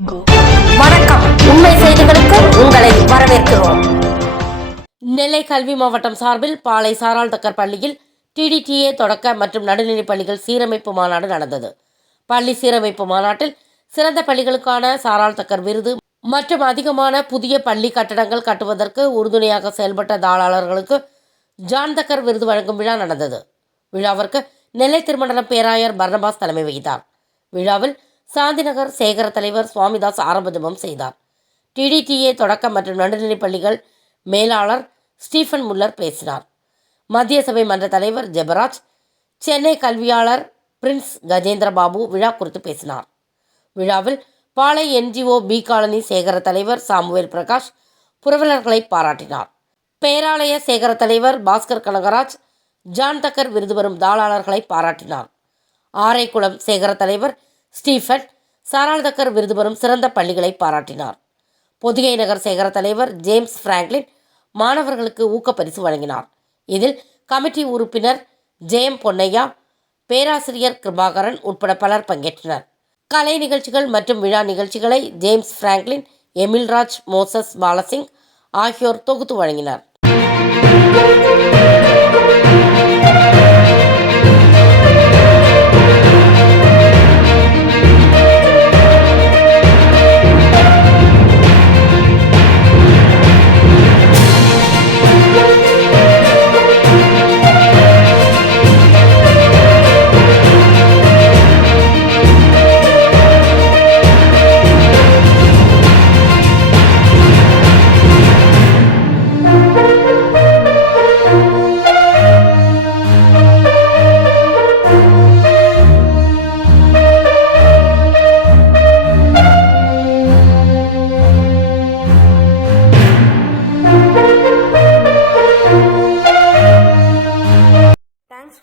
வணக்கம். உண்மை செய்திகளுக்கு உங்களை வரவேற்கிறோம். நெல்லை கல்வி மாவட்டம் சார்பில் பாளை சாராள் தக்கர் பள்ளியில் டிடிடிஏ தொடக்க மற்றும் நடுநிலைப் பள்ளிகள் சீரமைப்பு மாநாடு நடந்தது. பள்ளி சீரமைப்பு மாநாட்டில் சிறந்த பள்ளிகளுக்கான சாராள் தக்கர் விருது மற்றும் அதிகமான புதிய பள்ளி கட்டடங்கள் கட்டுவதற்கு உறுதுணையாக செயல்பட்ட தாளாளர்களுக்கு ஜான் தக்கர் விருது வழங்கும் விழா நடந்தது. விழாவிற்கு நெல்லை திருமண்டலம் பேராயர் பர்னபாஸ் தலைமை வகித்தார். விழாவில் சாந்திநகர் சேகர தலைவர் சுவாமிதாஸ் ஆரம்ப ஜபம் செய்தார் டிடிடிஏ தொடக்க மற்றும் நடுநிலைப் பள்ளிகள் மேலாளர் ஸ்டீஃபன் முல்லர் பேசினார். மத்திய சபை மன்ற தலைவர் ஜெபராஜ் சென்னை கல்வியாளர் பிரின்ஸ் கஜேந்திர பாபு விழா குறித்து பேசினார். விழாவில் பாளை என்ஜிஓ பி காலனி சேகர தலைவர் சாமுவேல் பிரகாஷ் புரவலர்களை பாராட்டினார். பேராலய சேகர தலைவர் பாஸ்கர் கனகராஜ் ஜான் தக்கர் விருது பெறும் தாளாளர்களை பாராட்டினார். ஆரைக்குளம் சேகர தலைவர் ஸ்டீஃபன் சாராள்தக்கர் விருது பெறும் சிறந்த பள்ளிகளை பாராட்டினார். பொதிகை நகர் சேகர தலைவர் ஜேம்ஸ் பிராங்க்லின் மாணவர்களுக்கு ஊக்கப்பரிசு வழங்கினார். இதில் கமிட்டி உறுப்பினர் ஜெயம் பொன்னையா பேராசிரியர் கிருபாகரன் உட்பட பலர் பங்கேற்றனர். கலை நிகழ்ச்சிகள் மற்றும் விழா நிகழ்ச்சிகளை James Franklin Emilraj Moses Balasingh ஆகியோர் தொகுத்து வழங்கினர்.